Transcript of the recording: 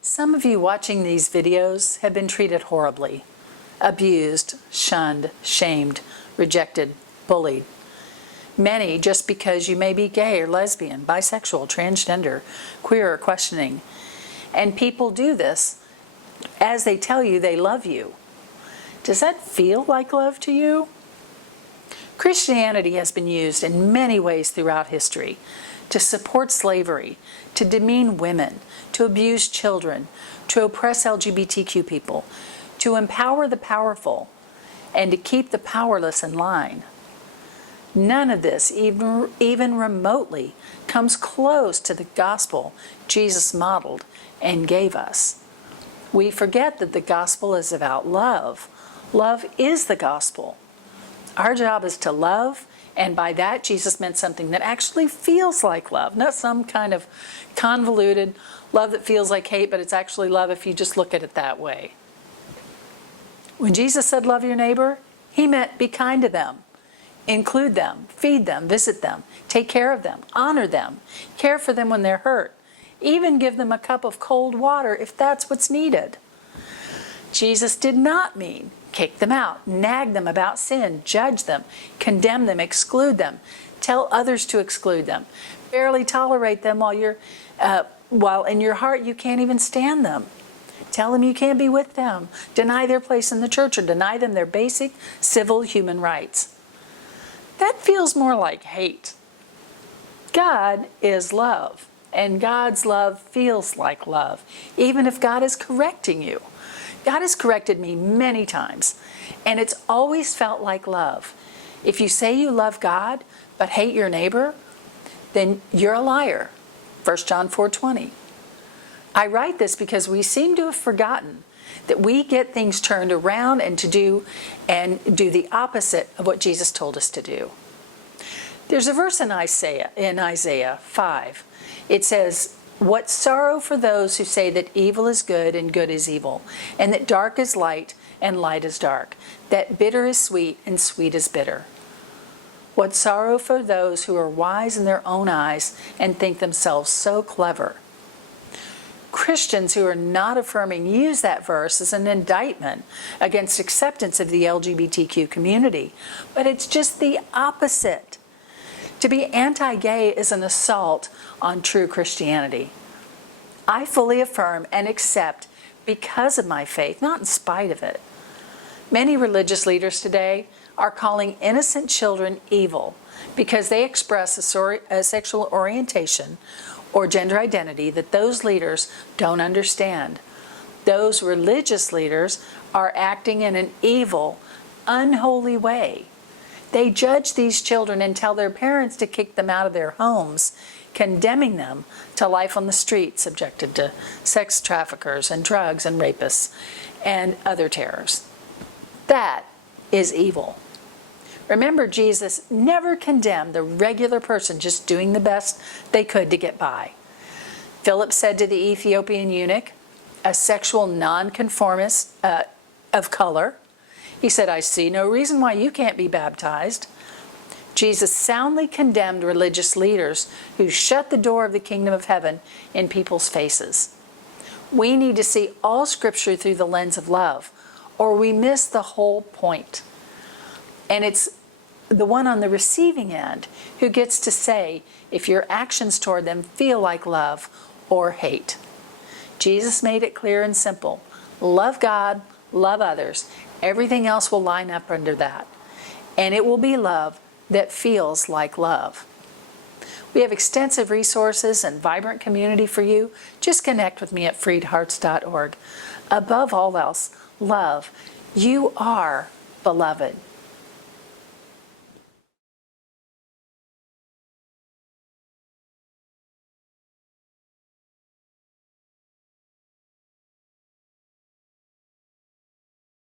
Some of you watching these videos have been treated horribly, abused, shunned, shamed, rejected, bullied. Many just because you may be gay or lesbian, bisexual, transgender, queer, or questioning. And people do this as they tell you they love you. Does that feel like love to you? Christianity has been used in many ways throughout history to support slavery, to demean women, to abuse children, to oppress LGBTQ people, to empower the powerful, and to keep the powerless in line. None of this even remotely comes close to the gospel Jesus modeled and gave us. We forget that the gospel is about love. Love is the gospel. Our job is to love, and by that Jesus meant something that actually feels like love, not some kind of convoluted love that feels like hate, but it's actually love if you just look at it that way. When Jesus said love your neighbor, he meant be kind to them, include them, feed them, visit them, take care of them, honor them, care for them when they're hurt, even give them a cup of cold water if that's what's needed. Jesus did not mean kick them out, nag them about sin, judge them, condemn them, exclude them, tell others to exclude them, barely tolerate them while in your heart you can't even stand them. Tell them you can't be with them, deny their place in the church, or deny them their basic civil human rights. That feels more like hate. God is love, and God's love feels like love, even if God is correcting you. God has corrected me many times, and it's always felt like love. If you say you love God but hate your neighbor, then you're a liar. 1 John 4:20. I write this because we seem to have forgotten that we get things turned around and do the opposite of what Jesus told us to do. There's a verse in Isaiah 5. It says, "What sorrow for those who say that evil is good and good is evil, and that dark is light and light is dark, that bitter is sweet and sweet is bitter. What sorrow for those who are wise in their own eyes and think themselves so clever." Christians who are not affirming use that verse as an indictment against acceptance of the LGBTQ community, but it's just the opposite. To be anti-gay is an assault on true Christianity. I fully affirm and accept because of my faith, not in spite of it. Many religious leaders today are calling innocent children evil because they express a sexual orientation or gender identity that those leaders don't understand. Those religious leaders are acting in an evil, unholy way. They judge these children and tell their parents to kick them out of their homes, condemning them to life on the street, subjected to sex traffickers and drugs and rapists and other terrors. That is evil. Remember, Jesus never condemned the regular person just doing the best they could to get by. Philip said to the Ethiopian eunuch, a sexual nonconformist of color, he said, "I see no reason why you can't be baptized." Jesus soundly condemned religious leaders who shut the door of the kingdom of heaven in people's faces. We need to see all Scripture through the lens of love, or we miss the whole point. And it's the one on the receiving end who gets to say if your actions toward them feel like love or hate. Jesus made it clear and simple. Love God, love others. Everything else will line up under that. And it will be love that feels like love. We have extensive resources and vibrant community for you. Just connect with me at freedhearts.org. Above all else, love. You are beloved.